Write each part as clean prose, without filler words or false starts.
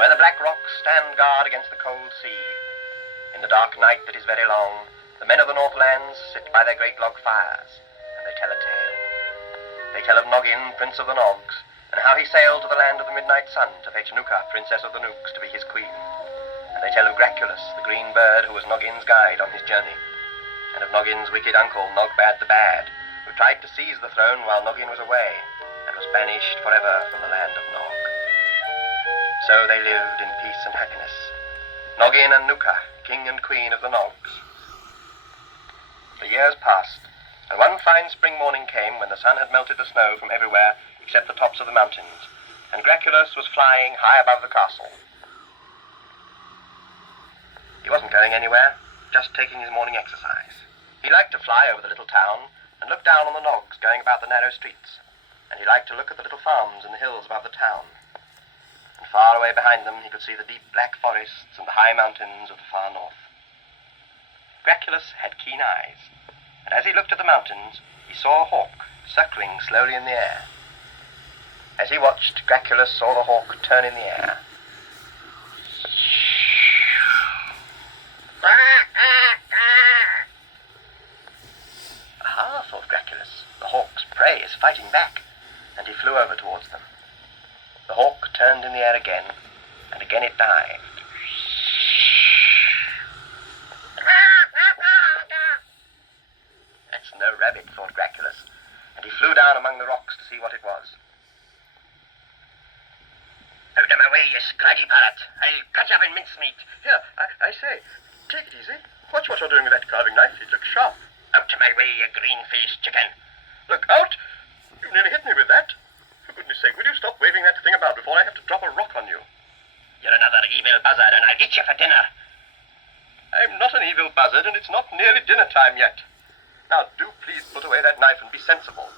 where the black rocks stand guard against the cold sea. In the dark night that is very long, the men of the Northlands sit by their great log fires, and they tell a tale. They tell of Noggin, Prince of the Nogs, and how he sailed to the land of the midnight sun to fetch Nuka, Princess of the Nooks, to be his queen. And they tell of Graculus, the green bird who was Noggin's guide on his journey, and of Noggin's wicked uncle, Nogbad the Bad, who tried to seize the throne while Noggin was away, and was banished forever from the land of Nog. So they lived in peace and happiness, Noggin and Nuka, king and queen of the Nogs. The years passed, and one fine spring morning came when the sun had melted the snow from everywhere except the tops of the mountains, and Graculus was flying high above the castle. He wasn't going anywhere, just taking his morning exercise. He liked to fly over the little town and look down on the Nogs going about the narrow streets, and he liked to look at the little farms in the hills above the town. And far away behind them he could see the deep black forests and the high mountains of the far north. Graculus had keen eyes, and as he looked at the mountains, he saw a hawk circling slowly in the air. As he watched, Graculus saw the hawk turn in the air. Aha, thought Graculus, the hawk's prey is fighting back, and he flew over towards them. The hawk turned in the air again, and again it dived. That's no rabbit, thought Graculus, and he flew down among the rocks to see what it was. Out of my way, you scraggy parrot! I'll cut you up in mincemeat. Here, I say, take it easy. Watch what you're doing with that carving knife. It looks sharp. Out of my way, you green-faced chicken! Look out! You nearly hit me with that. For goodness sake, will you stop waving that thing about before I have to drop a rock on you? You're another evil buzzard, and I'll eat you for dinner. I'm not an evil buzzard, and it's not nearly dinner time yet. Now, do please put away that knife and be sensible.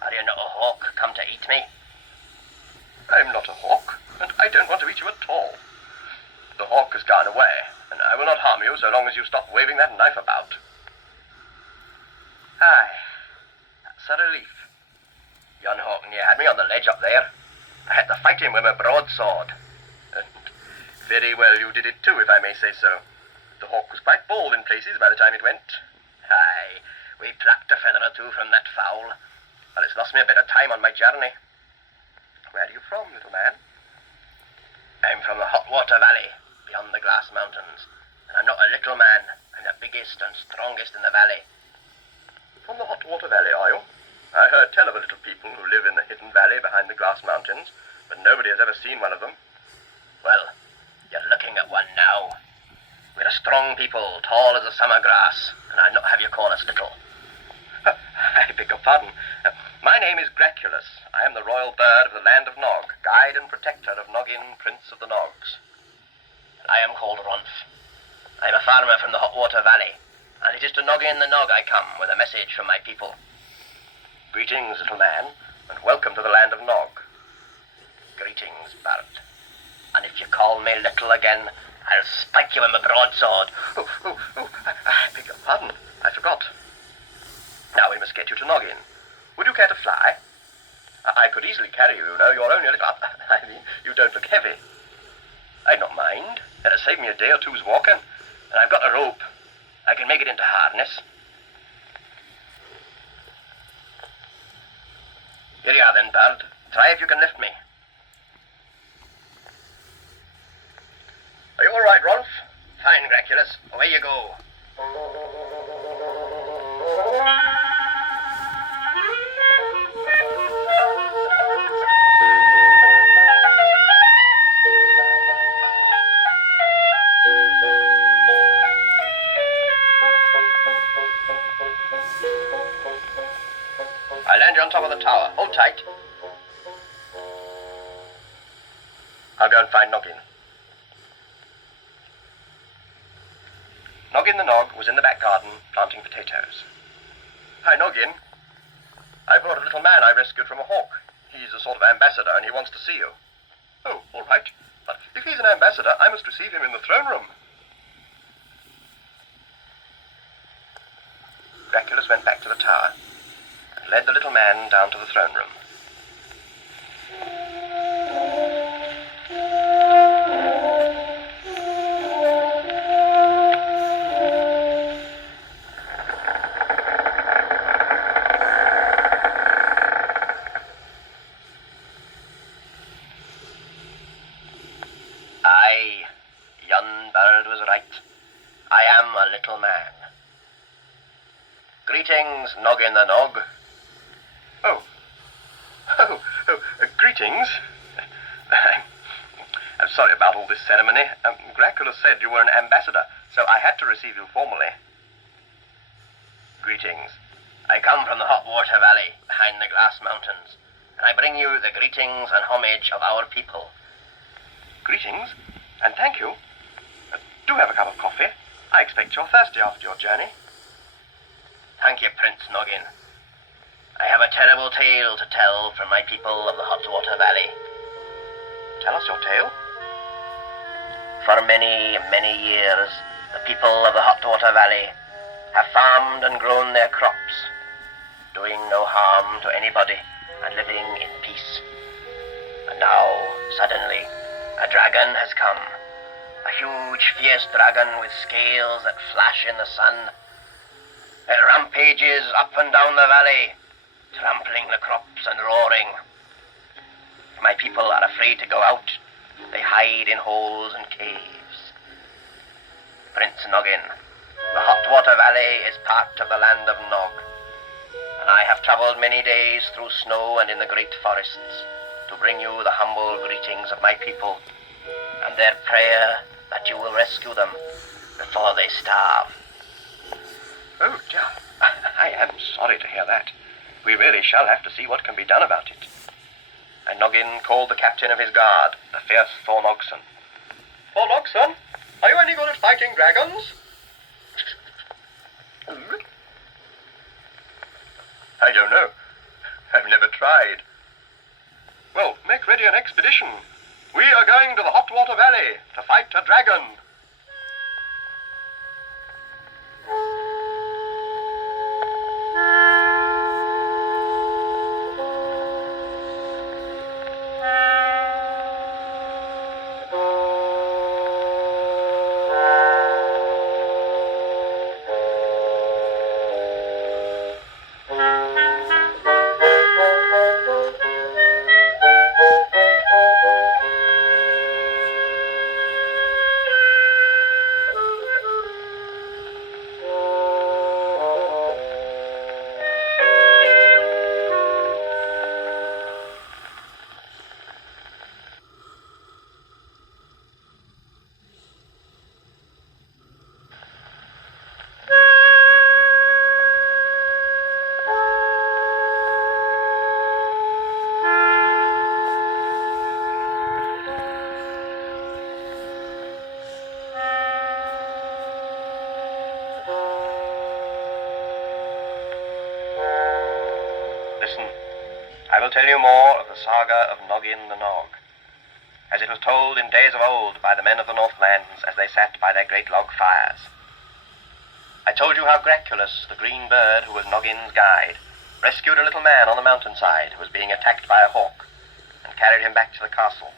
Are you not a hawk come to eat me? I'm not a hawk, and I don't want to eat you at all. The hawk has gone away, and I will not harm you so long as you stop waving that knife about. Aye, that's a relief. Yon hawk near had me on the ledge up there. I had to fight him with my broadsword. And very well you did it too, if I may say so. The hawk was quite bald in places by the time it went. Aye, we plucked a feather or two from that fowl, but it's lost me a bit of time on my journey. Where are you from, little man? I'm from the Hot Water Valley, beyond the Glass Mountains, and I'm not a little man. I'm the biggest and strongest in the valley. From the Hot Water Valley, are you? I heard tell of a little people who live in the hidden valley behind the Glass Mountains, but nobody has ever seen one of them. Well, you're looking at one now. We're a strong people, tall as the summer grass, and I'll not have you call us little. I beg your pardon. My name is Graculus. I am the royal bird of the land of Nog, guide and protector of Noggin, Prince of the Nogs. I am called Ronf. I'm a farmer from the Hot Water Valley, and it is to Noggin the Nog I come with a message from my people. Greetings, little man, and welcome to the land of Nog. Greetings, bird. And if you call me little again, I'll spike you with my broadsword. I beg your pardon. I forgot. Now we must get you to Noggin. Would you care to fly? I could easily carry you, you know. You're only a little... I mean, you don't look heavy. I'd not mind. It'll save me a day or two's walking. And I've got a rope. I can make it into harness. Here you are then, bird. Try if you can lift me. Are you all right, Rolf? Fine, Graculus. Away you go. I'll land you on top of the tower. Hold tight. I'll go and find Noggin. Noggin the Nog was in the back garden planting potatoes. Hi, Noggin. I brought a little man I rescued from a hawk. He's a sort of ambassador and he wants to see you. Oh, all right. But if he's an ambassador, I must receive him in the throne room. Graculus went back to the tower and led the little man down to the throne room. yon bird was right. I am a little man. Greetings, Noggin the Nog. Greetings. I'm sorry about all this ceremony. Gracchus said you were an ambassador, so I had to receive you formally. Greetings. I come from the Hot Water Valley, behind the Glass Mountains, and I bring you the greetings and homage of our people. Greetings, and thank you. Do have a cup of coffee. I expect you're thirsty after your journey. Thank you, Prince Noggin. I have a terrible tale to tell from my people of the Hot Water Valley. Tell us your tale. For many, many years, the people of the Hot Water Valley have farmed and grown their crops, doing no harm to anybody and living in peace. And now, suddenly, a dragon has come. A huge, fierce dragon with scales that flash in the sun. It rampages up and down the valley, trampling the crops and roaring. My people are afraid to go out. They hide in holes and caves. Prince Noggin, the Hot Water Valley is part of the land of Nog, and I have traveled many days through snow and in the great forests to bring you the humble greetings of my people and their prayer that you will rescue them before they starve. Oh, dear. I am sorry to hear that. We really shall have to see what can be done about it. And Noggin called the captain of his guard, the fierce Thornogson. Thornogson, are you any good at fighting dragons? I don't know. I've never tried. Well, make ready an expedition. We are going to the Hot Water Valley to fight a dragon. Listen, I will tell you more of the saga of Noggin the Nog, as it was told in days of old by the men of the Northlands as they sat by their great log fires. I told you how Gracchus, the green bird who was Noggin's guide, rescued a little man on the mountainside who was being attacked by a hawk and carried him back to the castle.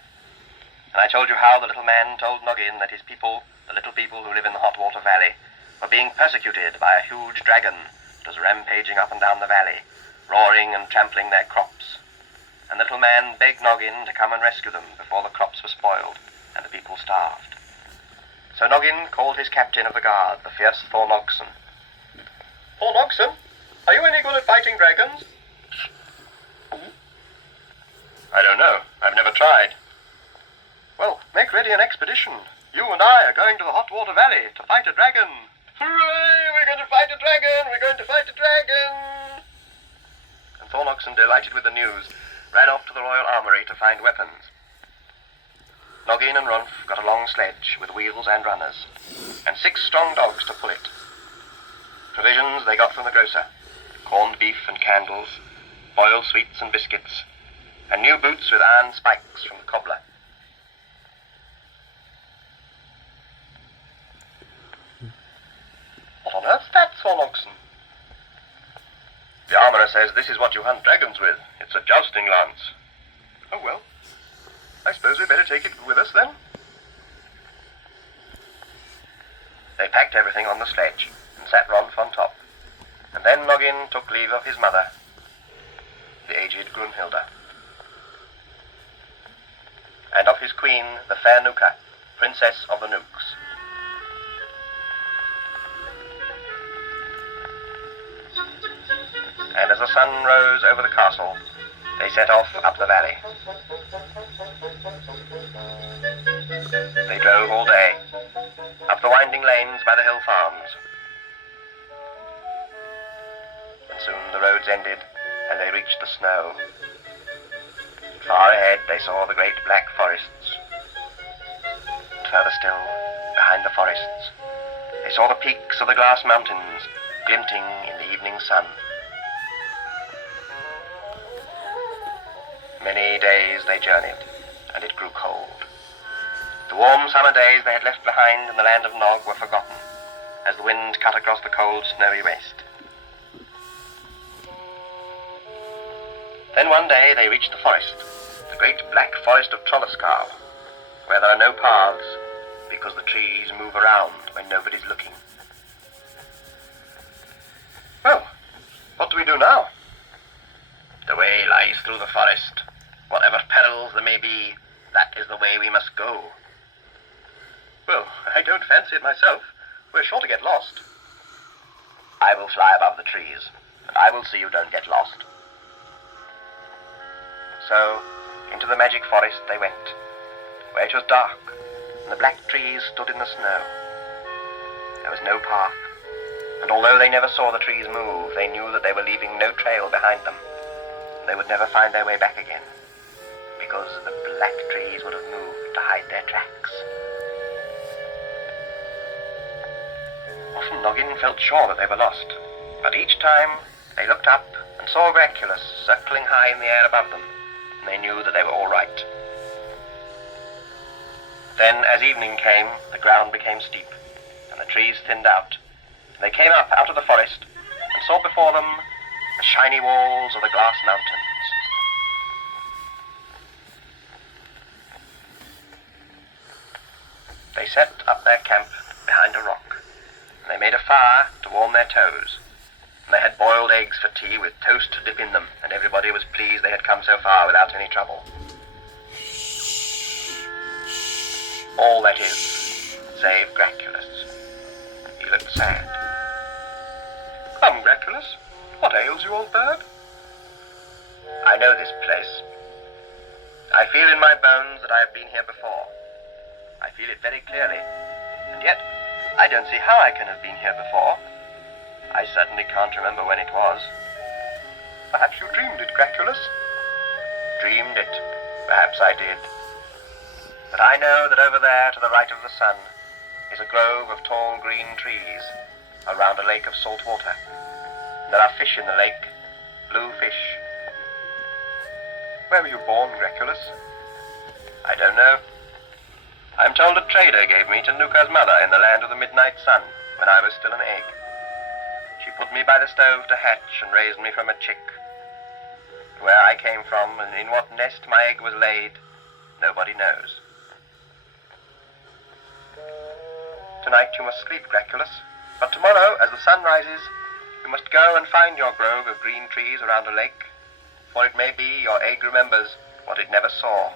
And I told you how the little man told Noggin that his people, the little people who live in the Hot Water Valley, were being persecuted by a huge dragon that was rampaging up and down the valley, roaring and trampling their crops. And the little man begged Noggin to come and rescue them before the crops were spoiled and the people starved. So Noggin called his captain of the guard, the fierce Thornogson. Thornogson, are you any good at fighting dragons? I don't know. I've never tried. Well, make ready an expedition. You and I are going to the Hot Water Valley to fight a dragon. Hooray! We're going to fight a dragon! We're going to fight a dragon! And Thornogson, delighted with the news, ran off to the royal armory to find weapons. Noggin and Runf got a long sledge with wheels and runners, and 6 strong dogs to pull it. Provisions they got from the grocer, corned beef and candles, boiled sweets and biscuits, and new boots with iron spikes from the cobbler. What on earth's that, Thornogson? The armourer says this is what you hunt dragons with. It's a jousting lance. Oh, well. I suppose we'd better take it with us, then? They packed everything on the sledge and sat Ronf on top. And then Noggin took leave of his mother, the aged Grunhilda, and of his queen, the fair Nuka, Princess of the Nooks. And as the sun rose over the castle, they set off up the valley. They drove all day, up the winding lanes by the hill farms. And soon the roads ended, and they reached the snow. Far ahead they saw the great black forests. And further still, behind the forests, they saw the peaks of the glass mountains glinting in the evening sun. Many days they journeyed, and it grew cold. The warm summer days they had left behind in the land of Nog were forgotten, as the wind cut across the cold, snowy waste. Then one day they reached the forest, the great black forest of Trolleskav, where there are no paths, because the trees move around when nobody's looking. Well, what do we do now? The way lies through the forest. Whatever perils there may be, that is the way we must go. Well, I don't fancy it myself. We're sure to get lost. I will fly above the trees, and I will see you don't get lost. So, into the magic forest they went, where it was dark, and the black trees stood in the snow. There was no path, and although they never saw the trees move, they knew that they were leaving no trail behind them. They would never find their way back again, because the black trees would have moved to hide their tracks. Often Noggin felt sure that they were lost, but each time they looked up and saw Graculus circling high in the air above them, and they knew that they were all right. Then, as evening came, the ground became steep, and the trees thinned out. They came up out of the forest, and saw before them the shiny walls of the glass mountains. They set up their camp behind a rock, and they made a fire to warm their toes. And they had boiled eggs for tea with toast to dip in them, and everybody was pleased they had come so far without any trouble. All, that is, save Graculus. He looked sad. Come, Graculus, what ails you, old bird? I know this place. I feel in my bones that I have been here before. I feel it very clearly, and yet I don't see how I can have been here before. I certainly can't remember when it was. Perhaps you dreamed it, Graculus? Dreamed it. Perhaps I did. But I know that over there to the right of the sun is a grove of tall green trees around a lake of salt water. There are fish in the lake, blue fish. Where were you born, Graculus? I don't know. I'm told a trader gave me to Nuka's mother in the land of the midnight sun when I was still an egg. She put me by the stove to hatch and raised me from a chick. Where I came from and in what nest my egg was laid, nobody knows. Tonight you must sleep, Graculus, but tomorrow, as the sun rises, you must go and find your grove of green trees around a lake, for it may be your egg remembers what it never saw,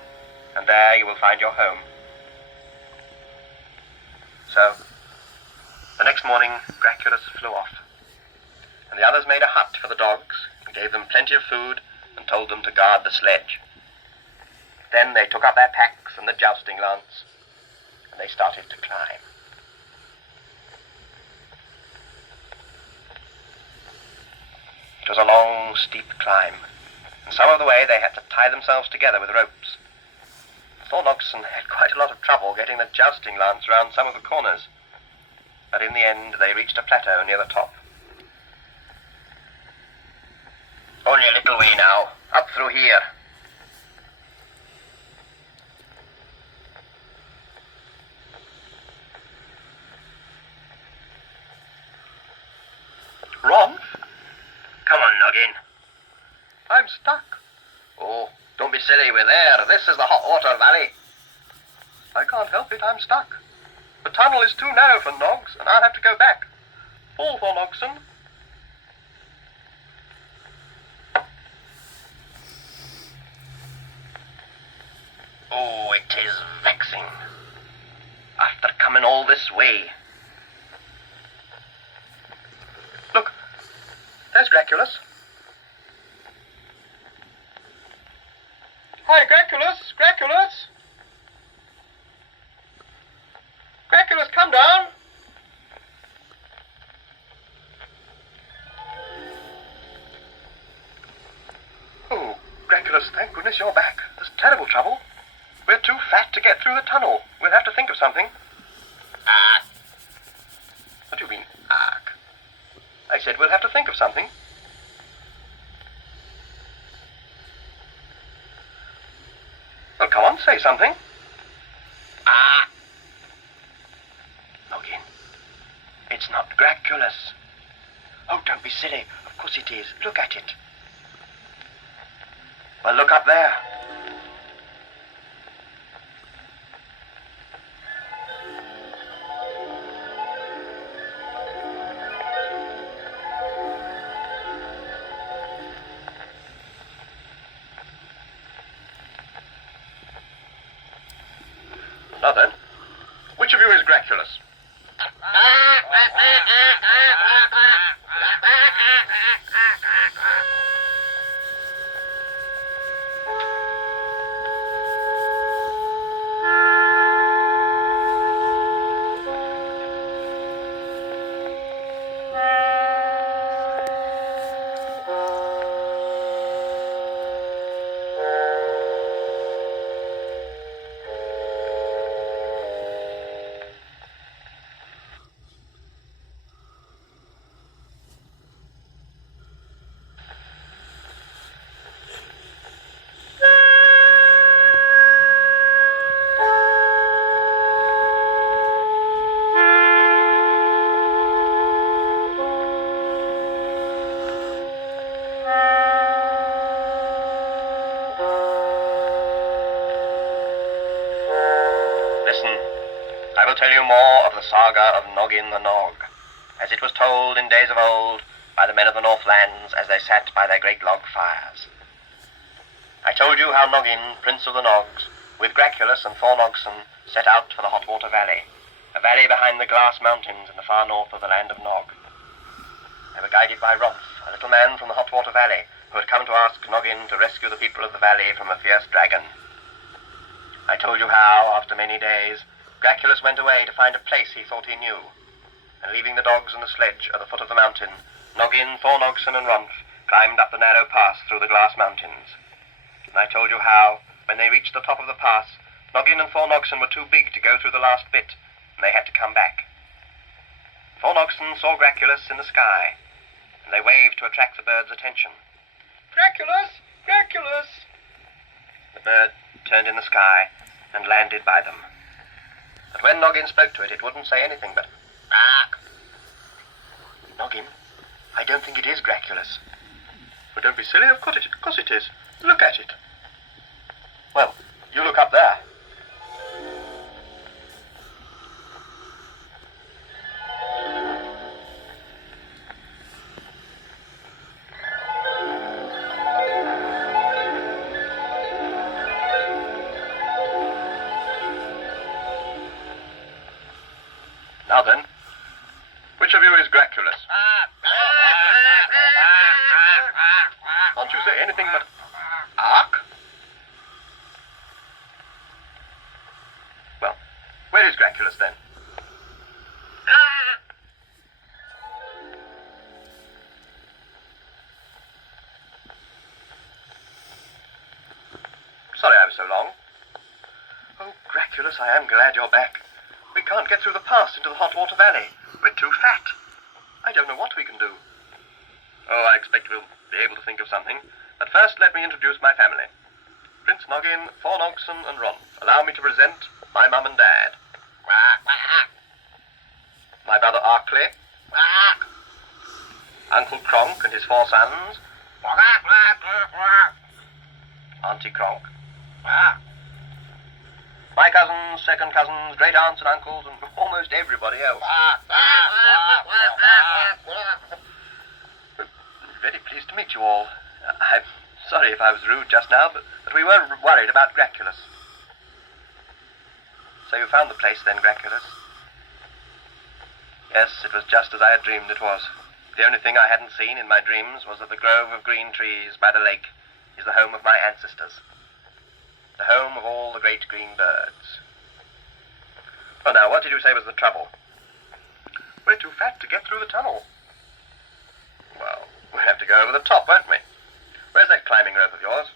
and there you will find your home. So, the next morning, Graculus flew off, and the others made a hut for the dogs, and gave them plenty of food, and told them to guard the sledge. Then they took up their packs and the jousting lance, and they started to climb. It was a long, steep climb, and some of the way they had to tie themselves together with ropes. Thornogson had quite a lot of trouble getting the jousting lance round some of the corners, but in the end they reached a plateau near the top. Only a little way now, up through here. Ron? Come on, Noggin. I'm stuck. Oh, don't be silly, we're there. This is the hot water valley. I can't help it, I'm stuck. The tunnel is too narrow for Noggs, and I'll have to go back. Fall, Thornogson. Oh, it is vexing. After coming all this way. Look, there's Graculus. Hi, Graculus! Graculus! Graculus, come down! Oh, Graculus, thank goodness you're back. There's terrible trouble. We're too fat to get through the tunnel. We'll have to think of something. Ark. What do you mean, ark? I said we'll have to think of something. Well, come on, say something. Ah! Noggin. It's not Graculus. Oh, don't be silly. Of course it is. Look at it. Well, look up there. Now then, which of you is Graculus? Listen, I will tell you more of the saga of Noggin the Nog, as it was told in days of old by the men of the Northlands as they sat by their great log fires. I told you how Noggin, Prince of the Nogs, with Graculus and Thornogson, set out for the Hotwater Valley, a valley behind the Glass Mountains in the far north of the land of Nog. They were guided by Rumph, a little man from the Hotwater Valley, who had come to ask Noggin to rescue the people of the valley from a fierce dragon. I told you how, after many days, Graculus went away to find a place he thought he knew, and leaving the dogs and the sledge at the foot of the mountain, Noggin, Thornogson, and Rumph climbed up the narrow pass through the Glass Mountains. And I told you how, when they reached the top of the pass, Noggin and Thornogson were too big to go through the last bit, and they had to come back. Thornogson saw Graculus in the sky, and they waved to attract the bird's attention. Graculus! Graculus! The bird turned in the sky and landed by them. But when Noggin spoke to it, it wouldn't say anything but, "Ark!" Noggin, I don't think it is Graculus. Well, don't be silly, of course it is. Look at it. Well, you look up there. Now then, which of you is Graculus? Can't you say anything but Ark? Well, where is Graculus then? Sorry I was so long. Oh, Graculus, I am glad you're back. We can't get through the pass into the Hotwater Valley. We're too fat. I don't know what we can do. Oh, I expect we'll be able to think of something. But first, let me introduce my family. Prince Noggin, Thornogson, and Rumph. Allow me to present my mum and dad. My brother Arkley. Uncle Kronk and his 4 sons. Auntie Kronk. My cousins, second cousins, great aunts and uncles, and almost everybody else. Very pleased to meet you all. I'm sorry if I was rude just now, but we were worried about Graculus. So you found the place then, Graculus? Yes, it was just as I had dreamed it was. The only thing I hadn't seen in my dreams was that the grove of green trees by the lake is the home of my ancestors. The home of all the great green birds. Well, now, what did you say was the trouble? We're too fat to get through the tunnel. Well, we'll have to go over the top, won't we? Where's that climbing rope of yours?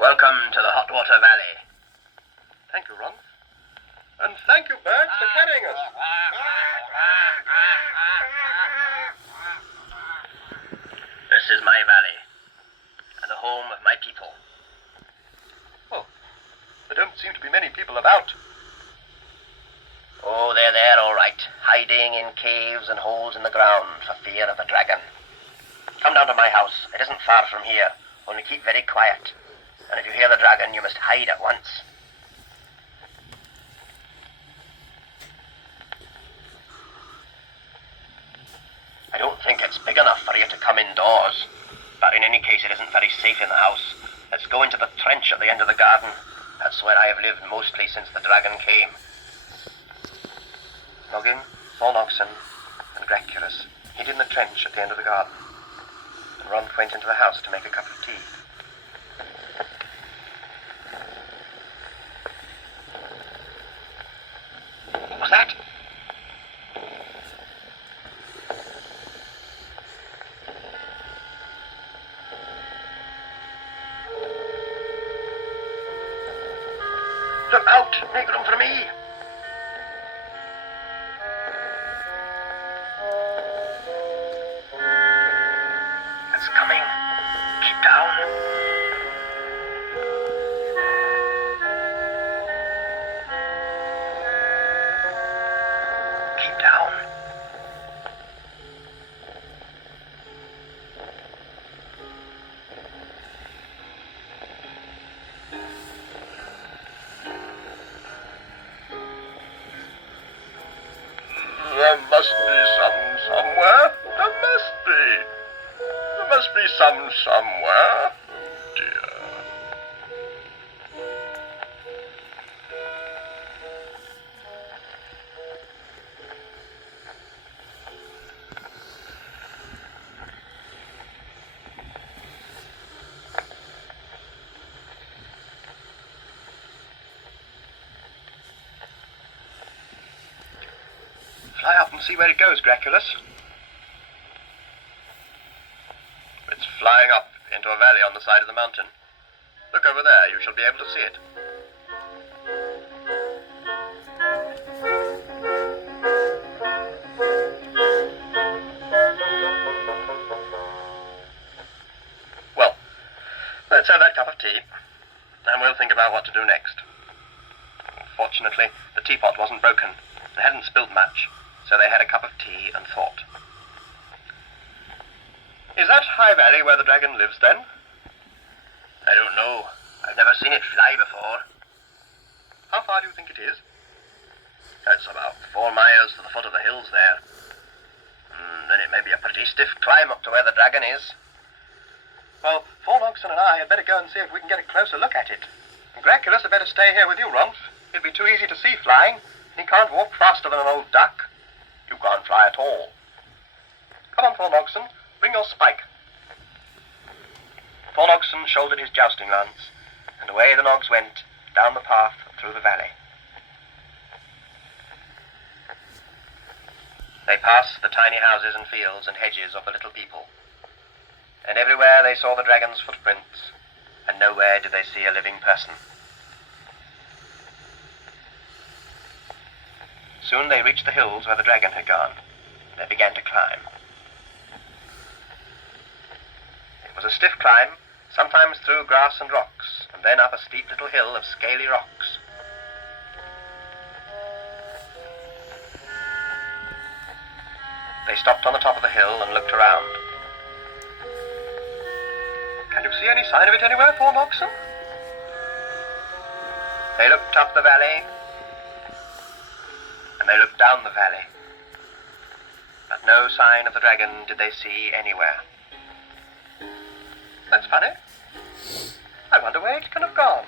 Welcome to the Hot Water Valley. Thank you, Ron. And thank you, birds, for carrying us. This is my valley, and the home of my people. Oh, there don't seem to be many people about. Oh, they're there, all right, hiding in caves and holes in the ground for fear of the dragon. Come down to my house. It isn't far from here, only keep very quiet. And if you hear the dragon, you must hide at once. I don't think it's big enough for you to come indoors. But in any case, it isn't very safe in the house. Let's go into the trench at the end of the garden. That's where I have lived mostly since the dragon came. Noggin, Thorn Oxen, and Graculus hid in the trench at the end of the garden. And Ron went into the house to make a cup of tea. What was that? Look out! Make room for me! It's coming. Keep down. Keep down. There must be some somewhere. There must be. There must be some somewhere. Oh, dear. Fly up and see where it goes, Graculus. It's flying up into a valley on the side of the mountain. Look over there, you shall be able to see it. Well, let's have that cup of tea, and we'll think about what to do next. Fortunately, the teapot wasn't broken and hadn't spilt much, so they had a cup of tea and thought. Is that High Valley where the dragon lives, then? I don't know. I've never seen it fly before. How far do you think it is? It's about 4 miles to the foot of the hills there. Then it may be a pretty stiff climb up to where the dragon is. Well, Thorn Oxen and I had better go and see if we can get a closer look at it. And Graculus had better stay here with you, Ron. It'd be too easy to see flying. He can't walk faster than an old duck. You can't fly at all. Come on, Thorn Oxen. Bring your spike. Thorn Oxen shouldered his jousting lance, and away the Nogs went, down the path through the valley. They passed the tiny houses and fields and hedges of the little people, and everywhere they saw the dragon's footprints, and nowhere did they see a living person. Soon they reached the hills where the dragon had gone. They began to climb. It was a stiff climb, sometimes through grass and rocks, and then up a steep little hill of scaly rocks. They stopped on the top of the hill and looked around. see any sign of it anywhere, Paul Moxon? They looked up the valley, and they looked down the valley, but no sign of the dragon did they see anywhere. That's funny. I wonder where it can have gone.